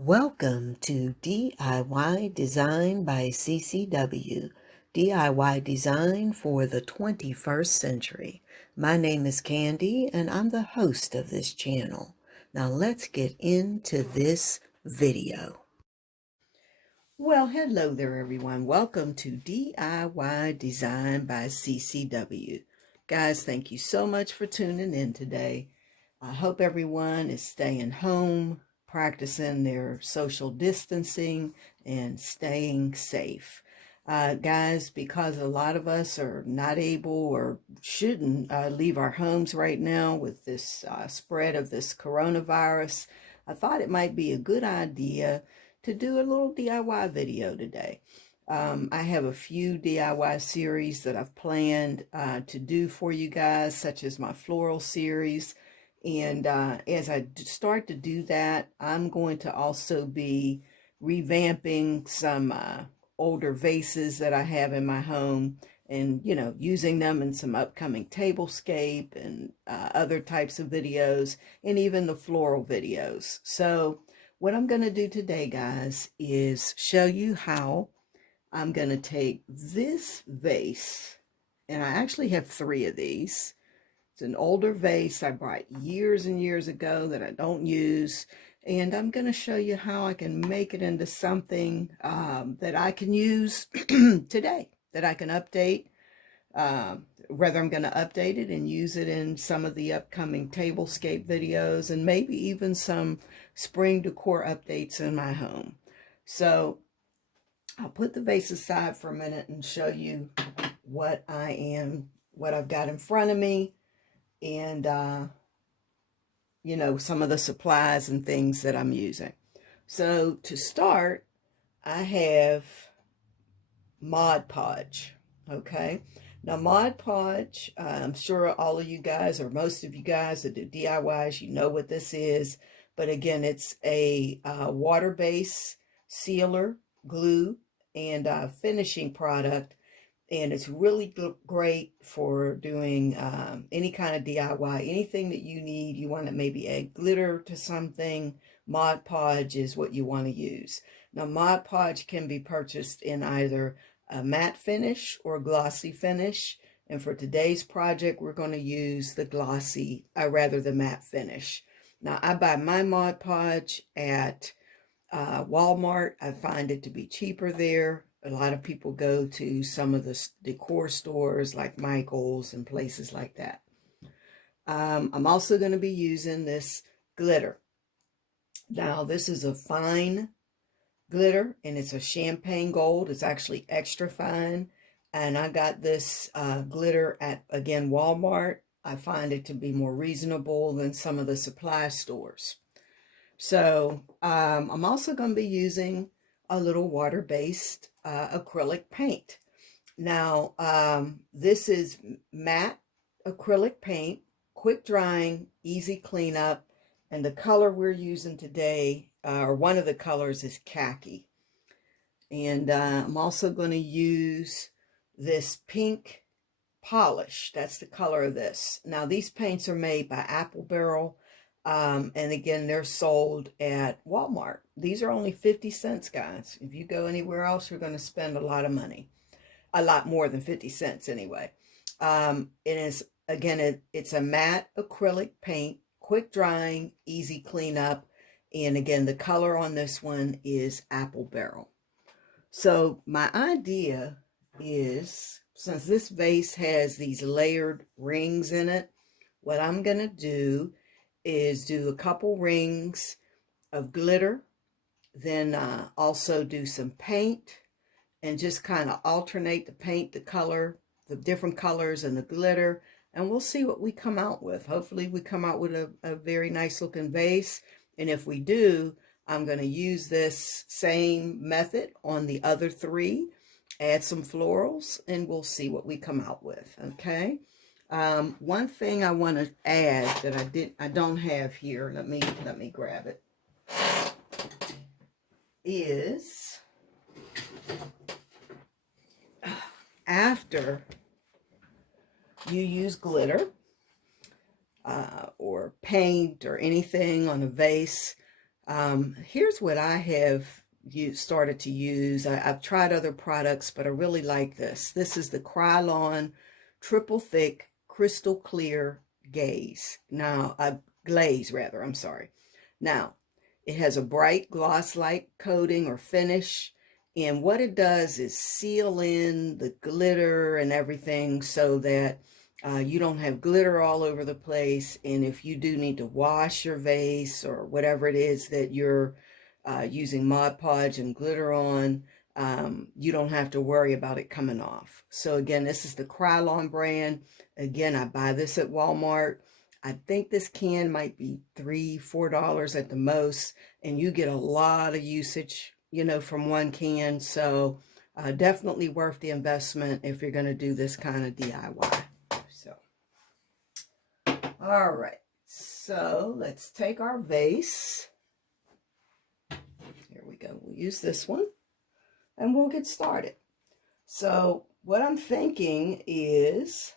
Welcome to DIY Design by CCW, DIY Design for the 21st Century. My name is Candy and I'm the host of this channel. Now let's get into this video. Well, hello there everyone. Welcome to DIY Design by CCW. Guys, thank you so much for tuning in today. I hope everyone is staying home, practicing their social distancing, and staying safe. Guys, because a lot of us are not able or shouldn't leave our homes right now with this spread of this coronavirus, I thought it might be a good idea to do a little DIY video today. I have a few DIY series that I've planned to do for you guys, such as my floral series. And as I start to do that, I'm going to also be revamping some older vases that I have in my home and, using them in some upcoming tablescape and other types of videos and even the floral videos. So what I'm going to do today, guys, is show you how I'm going to take this vase, and I actually have 3 of these. It's an older vase I bought years and years ago that I don't use, and I'm going to show you how I can make it into something that I can use today, that I can update. Whether I'm going to update it and use it in some of the upcoming tablescape videos and maybe even some spring decor updates in my home. So I'll put the vase aside for a minute and show you what I've got in front of me, and some of the supplies and things that I'm using. So to start, I have Mod Podge. Okay, now Mod Podge, I'm sure all of you guys, or most of you guys that do DIYs, you know what this is. But again, it's a water-based sealer, glue, and finishing product. And it's really great for doing any kind of DIY, anything that you need. You want to maybe add glitter to something, Mod Podge is what you want to use. Now, Mod Podge can be purchased in either a matte finish or a glossy finish. And for today's project, we're going to use the glossy, the matte finish. Now, I buy my Mod Podge at Walmart. I find it to be cheaper there. A lot of people go to some of the decor stores like Michael's and places like that. I'm also going to be using this glitter. Now, this is a fine glitter, and it's a champagne gold. It's actually extra fine. And I got this glitter at, again, Walmart. I find it to be more reasonable than some of the supply stores. So I'm also going to be using a little water-based acrylic paint. Now, this is matte acrylic paint, quick drying, easy cleanup, and the color we're using today, or one of the colors, is khaki. And I'm also going to use this pink polish. That's the color of this. Now, these paints are made by Apple Barrel. And again, they're sold at Walmart. These are only 50 cents, guys. If you go anywhere else, you're going to spend a lot of money. A lot more than 50 cents anyway. It is, again, it's a matte acrylic paint, quick drying, easy cleanup. And again, the color on this one is Apple Barrel. So my idea is, since this vase has these layered rings in it, what I'm going to do is do a couple rings of glitter, then also do some paint, and just kind of alternate the paint, the color, the different colors, and the glitter, and we'll see what we come out with. Hopefully we come out with a very nice looking vase, and if we do, I'm going to use this same method on the other 3, add some florals, and we'll see what we come out with. Okay. One thing I want to add that I don't have here, let me grab it, is after you use glitter or paint or anything on a vase, Here's what I have started to use. I've tried other products, but I really like this. This is the Krylon Triple Thick Crystal Clear Glaze rather, I'm sorry. Now, it has a bright gloss-like coating or finish, and what it does is seal in the glitter and everything so that you don't have glitter all over the place. And if you do need to wash your vase or whatever it is that you're using Mod Podge and glitter on, you don't have to worry about it coming off. So again, this is the Krylon brand. Again, I buy this at Walmart. I think this can might be $3, $4 at the most, and you get a lot of usage, you know, from one can. So definitely worth the investment if you're going to do this kind of DIY. So, all right. So let's take our vase. Here we go. We'll use this one, and we'll get started. So what I'm thinking is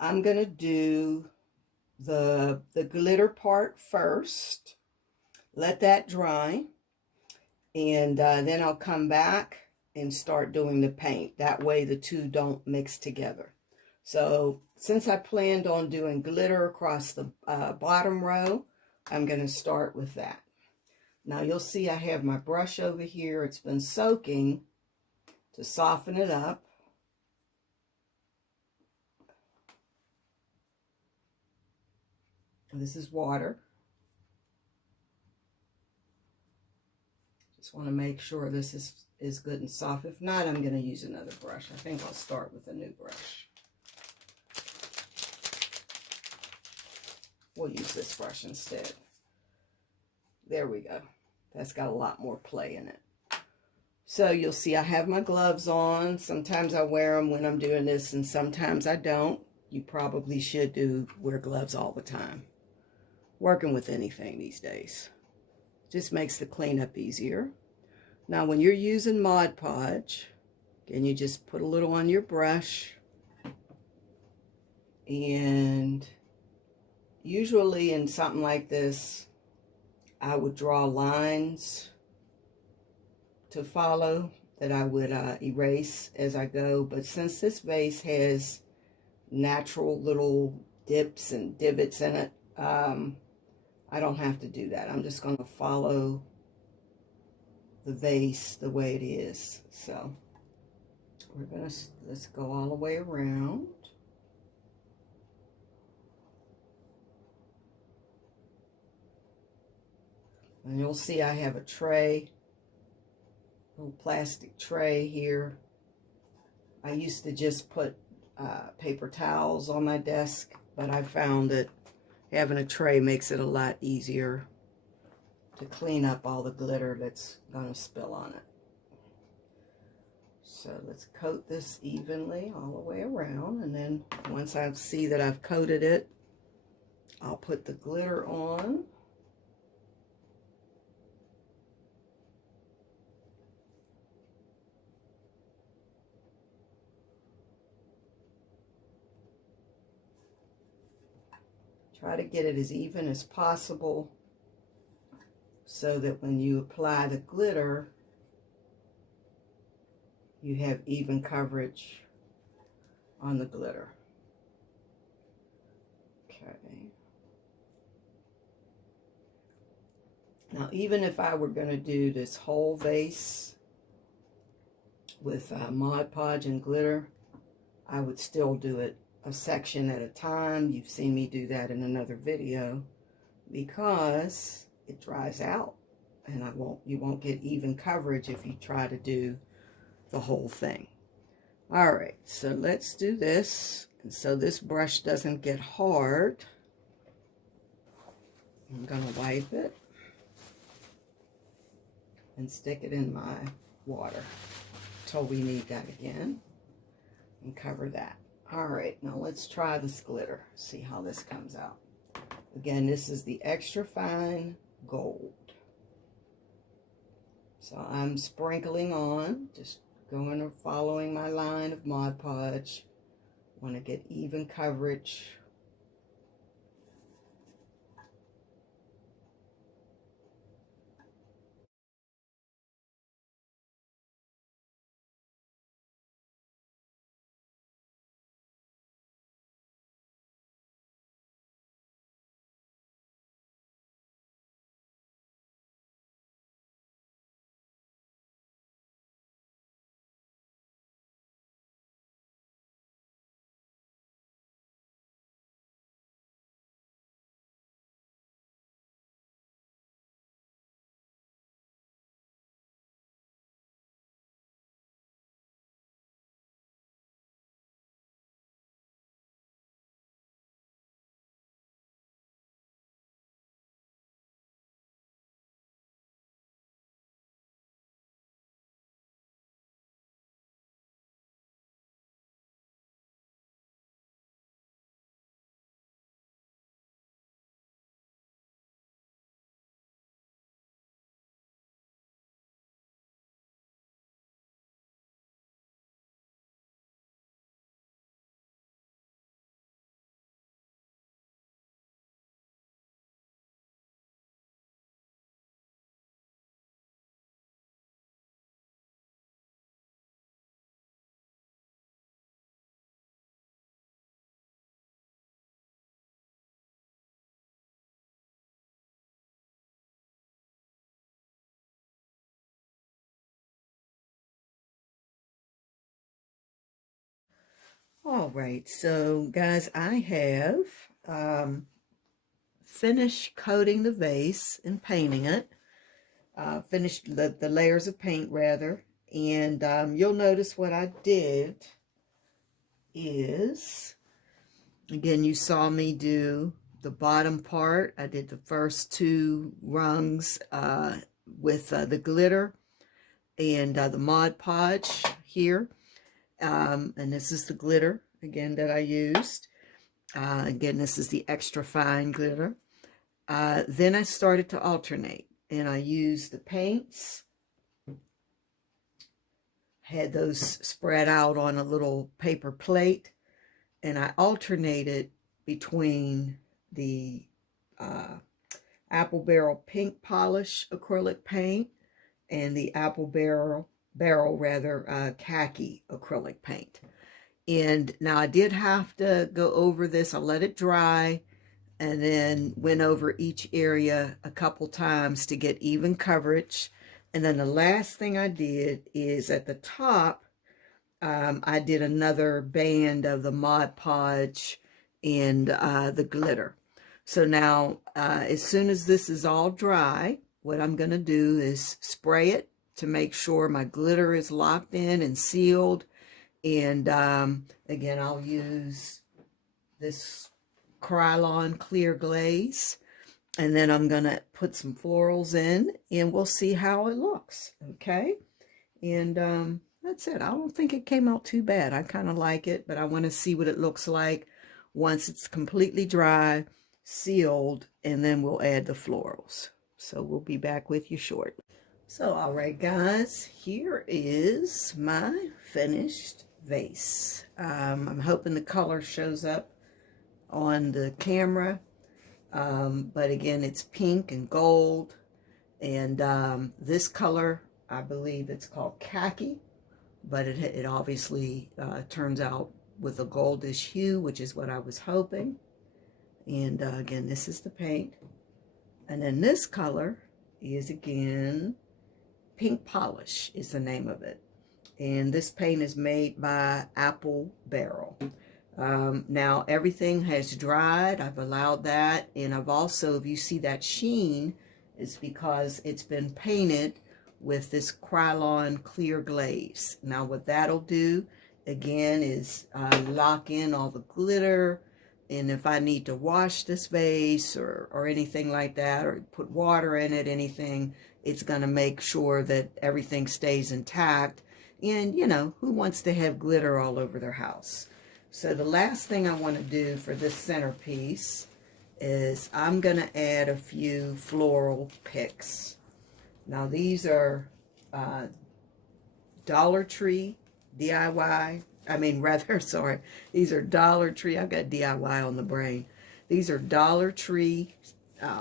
I'm going to do the glitter part first, let that dry, and then I'll come back and start doing the paint. That way the two don't mix together. So since I planned on doing glitter across the bottom row, I'm going to start with that. Now you'll see I have my brush over here. It's been soaking to soften it up. This is water. Just want to make sure this is good and soft. If not, I'm going to use another brush. I think I'll start with a new brush. We'll use this brush instead. There we go. That's got a lot more play in it. So you'll see I have my gloves on. Sometimes I wear them when I'm doing this, and sometimes I don't. You probably should wear gloves all the time. Working with anything these days just makes the cleanup easier. Now when you're using Mod Podge, again, you just put a little on your brush, and usually in something like this I would draw lines to follow that I would erase as I go. But since this vase has natural little dips and divots in it, I don't have to do that. I'm just going to follow the vase the way it is. So let's go all the way around. And you'll see I have a tray, little plastic tray here. I used to just put paper towels on my desk, but I found that having a tray makes it a lot easier to clean up all the glitter that's going to spill on it. So let's coat this evenly all the way around, and then once I see that I've coated it, I'll put the glitter on. Try to get it as even as possible so that when you apply the glitter, you have even coverage on the glitter. Okay. Now, even if I were going to do this whole vase with Mod Podge and glitter, I would still do it a section at a time. You've seen me do that in another video, because it dries out, and you won't get even coverage if you try to do the whole thing. All right, so let's do this. And so this brush doesn't get hard, I'm gonna wipe it and stick it in my water till we need that again, and cover that. All right, now let's try this glitter, see how this comes out. Again, this is the extra fine gold. So I'm sprinkling on, just going or following my line of Mod Podge. Want to get even coverage. All right, so guys, I have finished coating the vase and painting it. Finished the layers of paint rather, and you'll notice what I did is, again, you saw me do the bottom part. I did the first two rungs with the glitter and the Mod Podge here. And this is the glitter, again, that I used. Again, this is the extra fine glitter. Then I started to alternate, and I used the paints. Had those spread out on a little paper plate, and I alternated between the Apple Barrel Pink Polish acrylic paint and the Apple Barrel khaki acrylic paint. And now I did have to go over this. I let it dry and then went over each area a couple times to get even coverage. And then the last thing I did is at the top, I did another band of the Mod Podge and the glitter. So now, as soon as this is all dry, what I'm going to do is spray it to make sure my glitter is locked in and sealed. And again, I'll use this Krylon clear glaze. And then I'm going to put some florals in, and we'll see how it looks, okay? And that's it. I don't think it came out too bad. I kind of like it, but I want to see what it looks like once it's completely dry, sealed, and then we'll add the florals. So we'll be back with you shortly. So, all right, guys, here is my finished vase. I'm hoping the color shows up on the camera. But again, it's pink and gold, and this color, I believe it's called khaki, but it obviously turns out with a goldish hue, which is what I was hoping. And again, this is the paint. And then this color is, again, Pink Polish is the name of it. And this paint is made by Apple Barrel. Now everything has dried. I've allowed that, and I've also, if you see that sheen, it's because it's been painted with this Krylon clear glaze. Now what that'll do again is lock in all the glitter, and if I need to wash this vase or anything like that, or put water in it, anything, it's going to make sure that everything stays intact. And you know, who wants to have glitter all over their house? So the last thing I want to do for this centerpiece is I'm going to add a few floral picks. Now these are Dollar Tree DIY. These are Dollar Tree. I've got DIY on the brain. These are Dollar Tree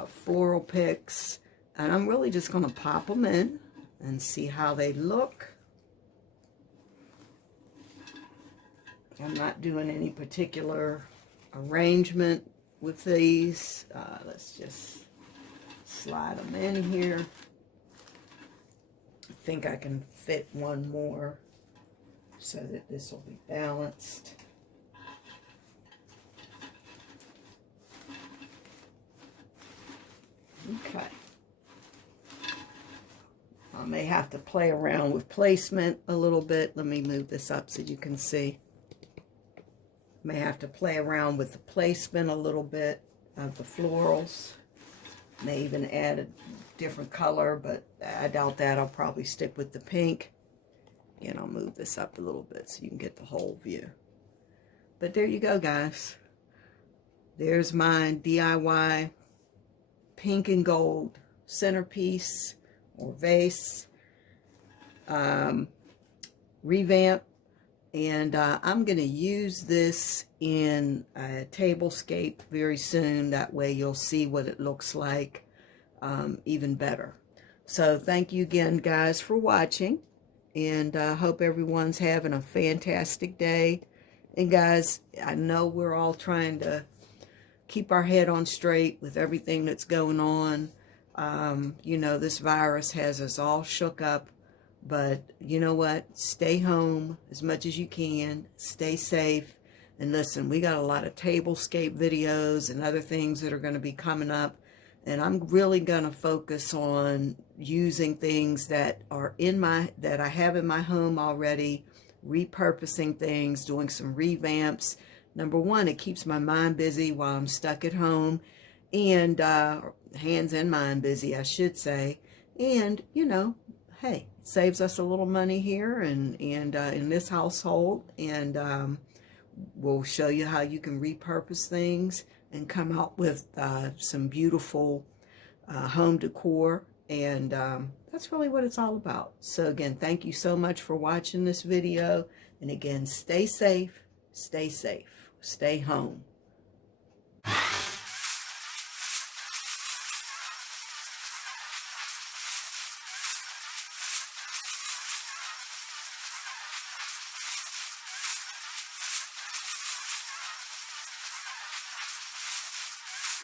floral picks. And I'm really just going to pop them in and see how they look. I'm not doing any particular arrangement with these. Let's just slide them in here. I think I can fit one more so that this will be balanced. Okay. I may have to play around with placement a little bit. Let me move this up so you can see. May have to play around with the placement a little bit of the florals. May even add a different color, but I doubt that. I'll probably stick with the pink. Again, I'll move this up a little bit so you can get the whole view. But there you go, guys. There's my DIY pink and gold centerpiece or vase revamp. And I'm going to use this in a tablescape very soon. That way you'll see what it looks like even better. So thank you again, guys, for watching. And I hope everyone's having a fantastic day. And guys, I know we're all trying to keep our head on straight with everything that's going on. You know, this virus has us all shook up. But you know what? Stay home as much as you can. Stay safe. And listen, we got a lot of tablescape videos and other things that are going to be coming up. And I'm really going to focus on using things that are that I have in my home already, repurposing things, doing some revamps. Number one, it keeps my mind busy while I'm stuck at home, and hands and mind busy, I should say. And, you know, hey, it saves us a little money here and in this household. And we'll show you how you can repurpose things and come out with some beautiful home decor. And that's really what it's all about. So again, thank you so much for watching this video. And again, stay safe, stay home.